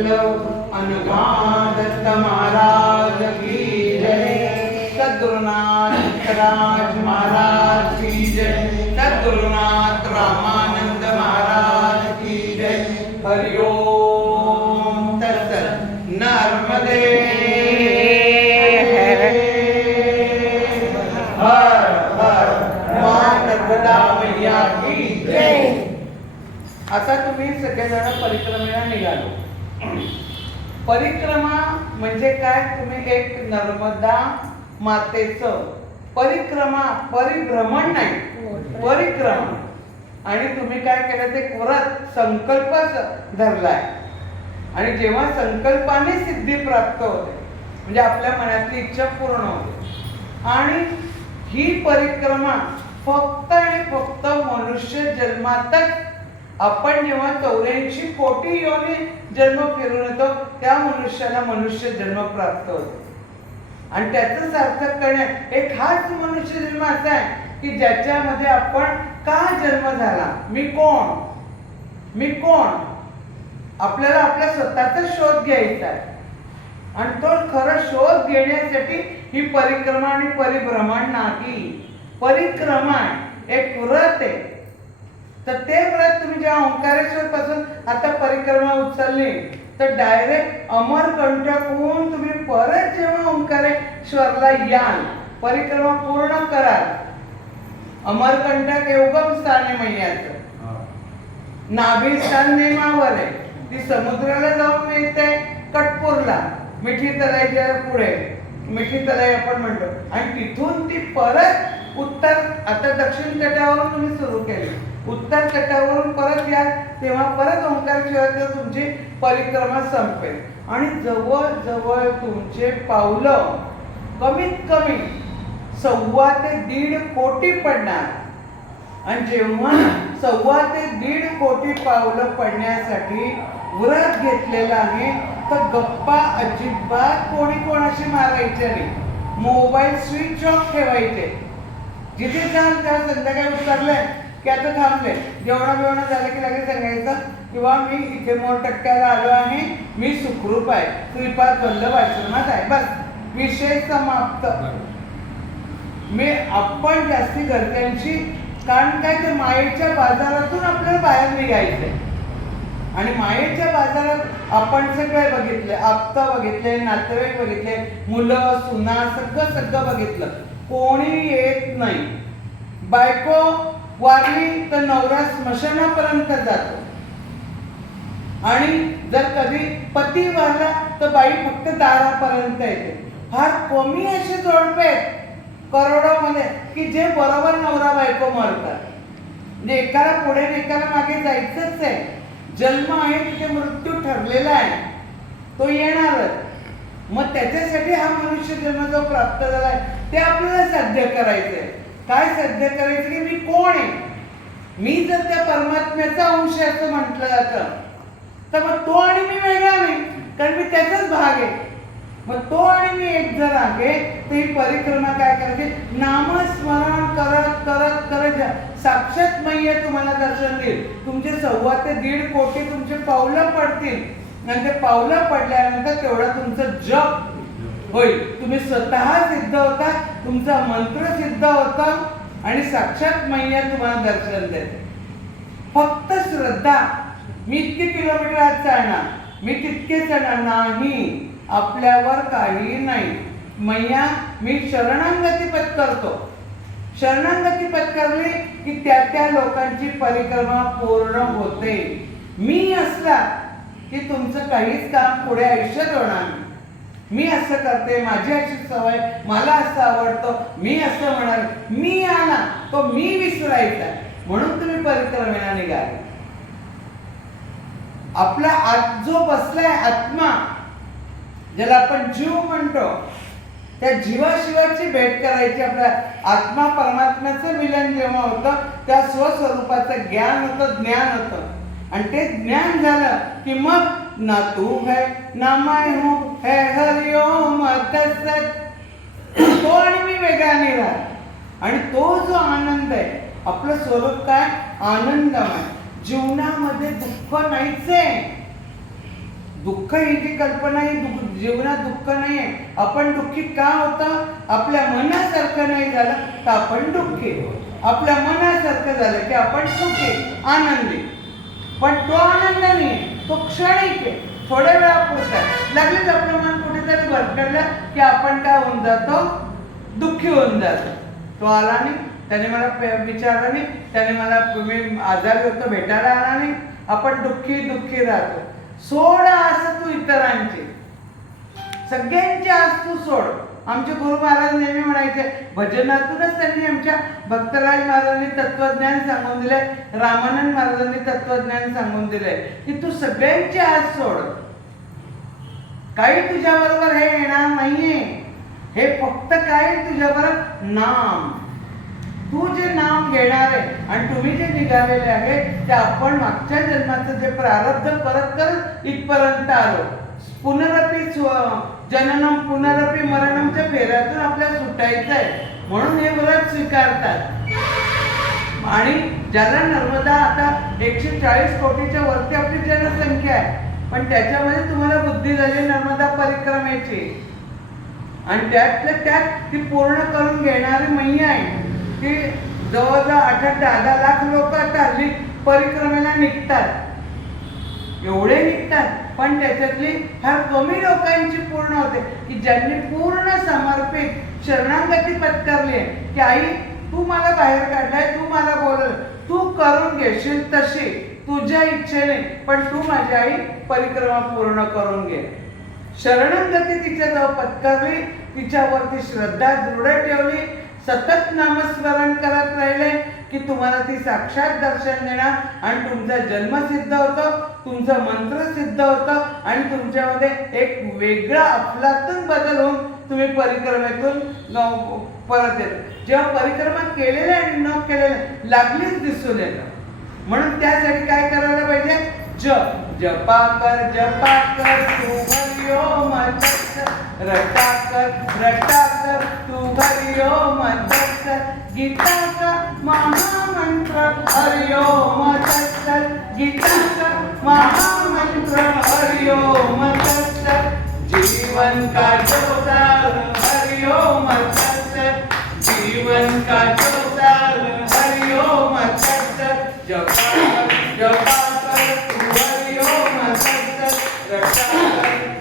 अनघा दत्त महाराज की जय, सद्गुरुनाथ राज महाराज की जय, सद्गुरुनाथ रामानंद महाराज की जय। हरि ओम तत्सत। नर्मदे हर हर मां नर्मदा मैया की जय। आता तुम्ही सगळेजण परिक्रमेला निघालो। परिक्रमा म्हणजे काय? तुम्ही एक नर्मदा मातेचं परिक्रमा, परिभ्रमण नाही, परिक्रमा। आणि तुम्ही काय केलं ते व्रत संकल्प धरलाय। आणि जेव्हा संकल्पाने सिद्धी प्राप्त होते म्हणजे आपल्या मनातली इच्छा पूर्ण होते। आणि ही परिक्रमा फक्त आणि फक्त मनुष्य जन्मातच आपण जेव्हा 84 कोटी योनी जन्म फिरून येतो त्या मनुष्याला मनुष्य जन्म प्राप्त होतो। आणि त्याचं सार्थक करणे एक हाच मनुष्य जन्म असा आहे की ज्याच्यामध्ये आपण का जन्म झाला, मी कोण, मी कोण, आपल्याला आपल्या स्वतःचा शोध घ्यायचा आहे। आणि तो खरं शोध घेण्यासाठी ही परिक्रमा आणि परिभ्रमण नाही, परिक्रमा एक व्रत आहे। तर ते व्रत तुम्ही जेव्हा ओंकारेश्वर पासून आता परिक्रमा उचलली तर डायरेक्ट अमरकंटक होऊन तुम्ही परत जेव्हा ओंकारेश्वरला याल, परिक्रमा पूर्ण कराल, अमरकंटक हे उगम स्थान आहे मैयाचं, नाभी स्थान नेमावर आहे, ती समुद्राला जाऊन मिळते कटपूरला, मिठी तलाईच्या पुढे, मिठी तलाई आपण म्हणतो। आणि तिथून ती परत उत्तर, आता दक्षिण तटावरून तुम्ही सुरू केली, उत्तर तटावरून परत या तेव्हा परत ओंकारेश्वराचं तुमची परिक्रमा संपेल। आणि जवळ जवळ तुमचे पावलं कमीत कमी 1.25 ते 1.5 कोटी पडणार। आणि जेव्हा 1.25 ते 1.5 कोटी पावलं पडण्यासाठी व्रत घेतलेलं आहे तर गप्पा अजिबात कोणी कोणाशी मारायचे नाही, मोबाईल स्विच ऑफ ठेवायचे। जिथे जाल त्या संध्याकाळी उतरले की आता थांबले, जेवणा झालं की लगेच सांगायचं किंवा मी इथे मोर टक्क्याला आलो आहे, मी सुखरूप आहे, श्रीपाद वल्लभ आश्रमात आहे, बस विषय समाप्त। मी आपण जास्ती घरच्यांची, कारण काय ते मायेच्या बाजारातून आपल्याला बाहेर निघायचंय। आणि मायेच्या बाजारात आपण सगळे बघितले, आप्त बघितले, नातेवाईक बघितले, मुलं सुना सगळं बघितलं, कोणी येत नाही। बायको वारली तर नवरा स्मशानापर्यंत जातो। आणि जर कधी पती वारला तर बाई फक्त दारापर्यंत येते। फार कमी असे जोडपे आहेत करोडोमध्ये की जे बरोबर नवरा बायको मरतात। म्हणजे एकाला पुढे एकाला मागे जायचंच आहे, जन्म आहे तिथे मृत्यू ठरलेला आहे, तो येणारच। मग त्याच्यासाठी हा मनुष्य जन्म जो प्राप्त झालाय ते आपल्याला साध्य करायचंय। काय साध्य करायचं की मी कोण आहे, मी जर त्या परमात्म्याचा अंश असं म्हटलं जातं तर मग तो आणि मी वेगळा नाही, कारण मी त्याचाच भाग आहे। मग तो आणि मी एक जर आहे तर ही परिक्रमा काय करायची, नामस्मरण करत करत करत साक्षात मैया तुम्हाला दर्शन देईल। तुमचे 1.25 ते 1.5 कोटी तुमचे पावलं पडतील। आणि ते पावलं पडल्यानंतर तेवढं तुमचं जप होईल, तुम्ही स्वतः सिद्ध होता, तुमचा मंत्र सिद्ध होता आणि साक्षात मैया तुम्हाला दर्शन देते। फक्त श्रद्धा, मी इतके किलोमीटर आज चालणार, मी तितके चालणार नाही, आपल्यावर काही नाही। मैया मी शरणागती पत्करतो, शरणागती पत्करली की त्या लोकांची परिक्रमा पूर्ण होते। मी असला की तुमचं काहीच काम पुढे आयुष्यात होणार नाही। मी असं करते, माझी अशी सवय, मला असं आवडतं, मी असं म्हणाल, मी आला तो मी विसरायचा, म्हणून तुम्ही परिक्रमेला निघाले। आपला आत जो बसलाय आत्मा, ज्याला आपण जीव म्हणतो, त्या जीवाशिवाची भेट करायची। आपल्या आत्मा परमात्म्याचं मिलन जेव्हा होतं त्या स्वस्वरूपाचं ज्ञान होतं, ज्ञान होतं। आणि ते ज्ञान झालं की मग ना तू है ना मैं हूं है हरिओम तत्सत, तो आणि मी वेगळा नाही राहत। आणि तो जो आनंद आहे, आपलं स्वरूप काय, आनंदमय। जीवनामध्ये दुःख नाहीच आहे, दुःख ही जी कल्पना ही जीवनात दुःख नाही आहे. आपण दुःखी का होतं? आपल्या मनासारखं नाही झालं तर आपण दुःखी. आपल्या मनासारखं झालं की आपण सुखी आनंदी. पण तो आनंद नाही, तो क्षणिक आहे, थोड्या वेळापुरता. लगेच आपलं मन कुठेतरी भरकटलं की आपण काय होऊन जातो? दुःखी होऊन जातो. तो आला नाही, त्याने मला विचारलं नाही, त्याने मला मी आजारी होतो भेटायला आला नाही, आपण दुःखी दुःखी राहतो. सोड आस तू इतरांची, सगळ्यांची आस तू सोड. आमचे गुरु महाराज नेहमी म्हणायचे, भजनातूनच त्यांनी आमच्या भक्तराज महाराजांनी तत्वज्ञान सांगून दिले, रामानंद महाराजांनी तत्वज्ञान सांगून दिले की तू सगळ्यांची आस सोड. काही तुझ्याबरोबर हे येणार नाहीये. हे फक्त काय तुझ्याबरोबर नाम. तू जे नाम घेणार आहे आणि तुम्ही जे निघालेले आहे ते आपण मागच्या जन्माचं जे प्रारब्ध करत करत इथपर्यंत आलो. पुनरपी जननम पुनरपी मरणमच्या फेऱ्यातून आपल्याला सुटायचं आहे. म्हणून हे व्रत स्वीकारतात. आणि ज्याला नर्मदा आता 140 कोटीच्या वरती आपली जनसंख्या आहे, पण त्याच्यामध्ये तुम्हाला बुद्धी झाली नर्मदा परिक्रमेची. आणि त्यातल्या त्यात ती पूर्ण करून घेणारी मैया आहे. ती जवळजवळ 8-10 लाख लोक आता हल्ली परिक्रमेला निघतात. एवढे निघतात, पण त्याच्यातली फार कमी लोकांची पूर्ण होते की ज्यांनी पूर्ण समर्पित शरणागती पत्करली आहे की आई तू मला बाहेर काढलाय, तू मला बोलल, तू करून घेशील तशी तुझ्या इच्छेने, पण तू माझी आई परिक्रमा पूर्ण करून घे. शरणागती तिच्याजवळ पत्करली, तिच्यावरती श्रद्धा दृढ ठेवली, सतत नामस्मरण करत राहिले की तुम्हाला ती साक्षात दर्शन देणार आणि तुमचा जन्म सिद्ध होतो, तुमचं मंत्र सिद्ध होतं आणि तुमच्यामध्ये एक वेगळा अफलातून बदल होऊन तुम्ही परिक्रमेतून परत येतो. जेव्हा परिक्रमा केलेल्या आणि न केलेल्या लागलीच दिसून येतं. म्हणून त्यासाठी काय करायला पाहिजे? जपा कर तू हरि ओम तत्सत, रटा कर तू हरि ओम तत्सत, गीता का महामंत्र हरि ओम तत्सत, गीता का महामंत्र हरि ओम तत्सत, जीवन का जोतार हरि ओम तत्सत, जीवन का जोतार हरि ओम तत्सत, जपा कर तू हरि ओम तत्सत,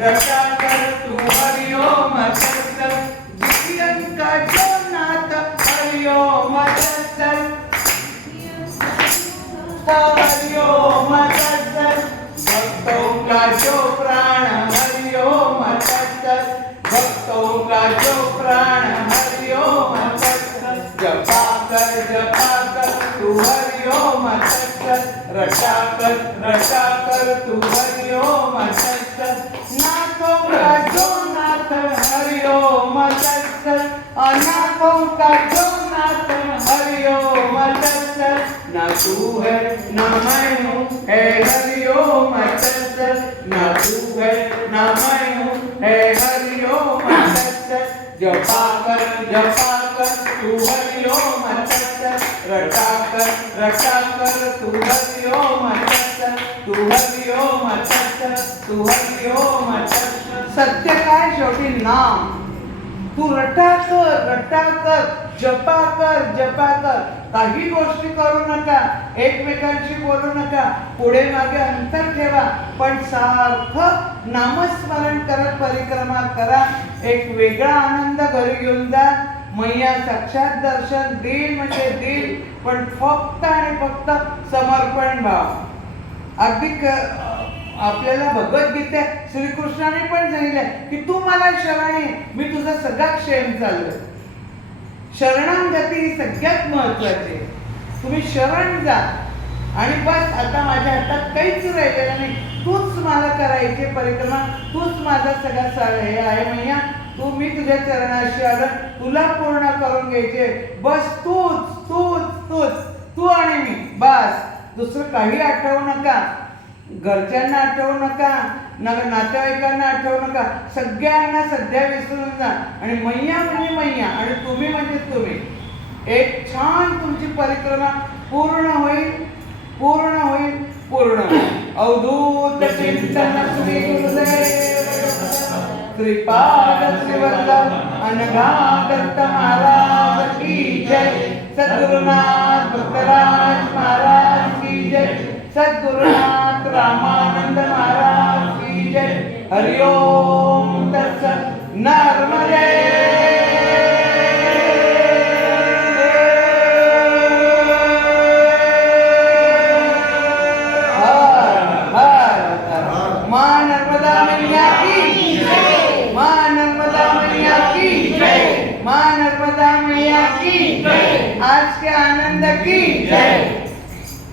रटा कर तू हरि ओम तत्सत, जीवन का जो नाथ हरि ओम तत्सत, हरि ओम तत्सत, भक्तों का जो प्राण हरि ओम तत्सत, भक्तों का जो प्राण हरि ओम तत्सत, जपा कर तू हरि ओम तत्सत, रटा कर तू हरि ओम तत्सत, नाथों का जो नाथ हरि ओम तत्सत, अनाथों का जो नाथ हरि ओम तत्सत, ना तू है ना मैं हूँ है हरि ओम तत्सत, ना तू है ना मैं हूँ है हरि ओम तत्सत, जपा कर तू हरि ओम तत्सत, रटा कर तू हरि ओम तत्सत, तू हरि ओम तत्सत, तू हरि ओम तत्सत. सत्य काय? शेवटी नाम. तू रटा कर, जपा कर. काही गोष्टी करू नका, एकमेकांशी बोलू नका, पुढे मागे अंतर ठेवा, पण सारखं नामस्मरण करत परिक्रमा करा. एक वेगळा आनंद घरी घेऊन जा. मैया साक्षात दर्शन देईल म्हणजे देईल, पण फक्त आणि फक्त समर्पण भाव. अगदी आपल्याला भगवद्गीतेत श्रीकृष्णाने पण सांगितलं की तू मला शरण ये, मी तुझा सगळा क्षेम चाललोय. शरणागती ही सगळ्यात महत्वाची आहे. तुम्ही शरण जा आणि बस आता माझ्या हातात काहीच राहिलेलं नाही, तूच मला करायची परिक्रमा, तूच माझा सगळा हे आहे मैया, मी तुझ्या चरणाशी आलं, तुला पूर्ण करून घ्यायचे, बस तू आणि मी, बस. दुसरं काही आठवू नका, घरच्यांना आठवू नका, नातेवाईकांना आठवू नका, सगळ्यांना सध्या विसरून जा. आणि मैया म्हणजे मैया आणि तुम्ही म्हणजे तुम्ही. एक छान तुमची परिक्रमा पूर्ण होईल. अवधूत चिंतन श्री गुरुदेव श्रीपाद श्रीवल्लभ अनघा दत्त महाराज की जय, सद्गुरुनाथ भक्तराज महाराज की जय, सद्गुरुनाथ रामानंद महाराज की जय। हरिओम तत्सत। नर्मदे मां नर्मदा मैया की जय, मां नर्मदा मैया की जय, मां नर्मदा मैया की जय। आज के आनंद की जय।